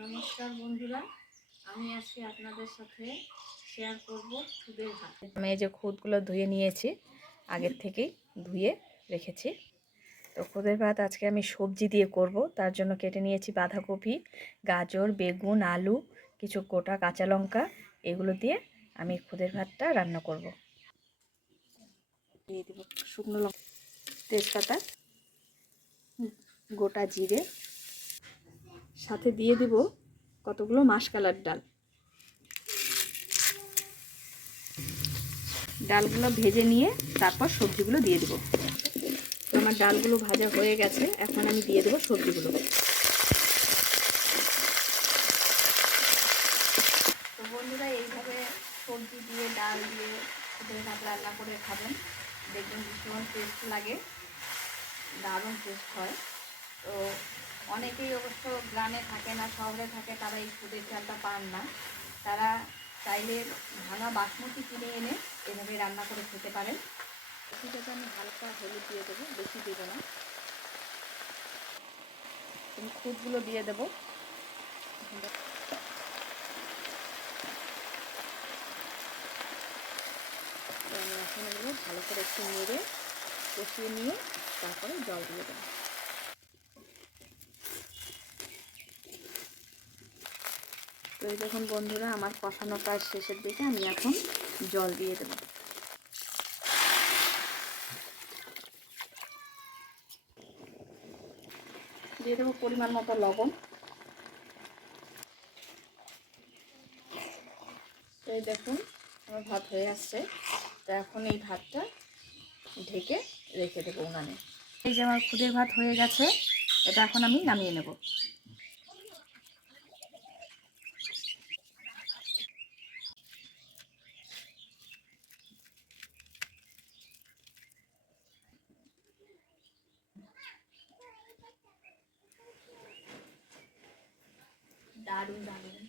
নমস্কার বন্ধুরা, আমি আজকে আপনাদের সাথে শেয়ার করব খুদের ভাত। আমি এই যে খুদগুলো ধুয়ে নিয়েছি, আগের থেকেই ধুয়ে রেখেছি। তো খুদের ভাত আজকে আমি সবজি দিয়ে করব। তার জন্য কেটে নিয়েছি বাঁধাকপি, গাজর, বেগুন, আলু, কিছু গোটা কাঁচা লঙ্কা। এগুলো দিয়ে আমি খুদের ভাতটা রান্না করব। দিয়ে দেব শুকনো লঙ্কা, তেজপাতা, গোটা জিরে, সাথে দিয়ে দেব কতগুলো মাসকালার ডাল। ডালগুলো ভেজে নিয়ে তারপর সবজিগুলো দিয়ে দেবো। আমার ডালগুলো ভাজা হয়ে গেছে, এখন আমি দিয়ে দেবো সবজিগুলো। তো বন্ধুরা, এইভাবে সবজি দিয়ে ডাল দিয়ে খুদের ভাত রান্না করে খাবেন, দেখবেন ভীষণ টেস্ট লাগে, দারুণ টেস্ট হয়। তো অনেকেই অবশ্য গ্রামে থাকে না, শহরে থাকে, তারা এই খুদের চালটা পান না। তারা চাইলে ভাঙা বাসমতি কিনে এনে এভাবে রান্না করে খেতে পারেন। এটাতে আমি হালকা হলুদ দিয়ে দেবো, বেশি দেবো না। আমি খুদগুলো দিয়ে দেবো। আমি এখন এগুলো ভালো করে একটু নেড়ে কষিয়ে নিয়ে তারপরে জল দিয়ে দেবো। তো এই দেখুন বন্ধুরা, আমার কষানো কাজ শেষের দিকে, আমি এখন জল দিয়ে দেবো। দিয়ে দেবো পরিমাণ মতো লবণ। তো এই দেখুন আমার ভাত হয়ে আসছে। তো এখন এই ভাতটা ঢেকে রেখে দেবো উনানে। এই যে আমার খুদের ভাত হয়ে গেছে, এটা এখন আমি নামিয়ে নেব। দারুণ দারুণ।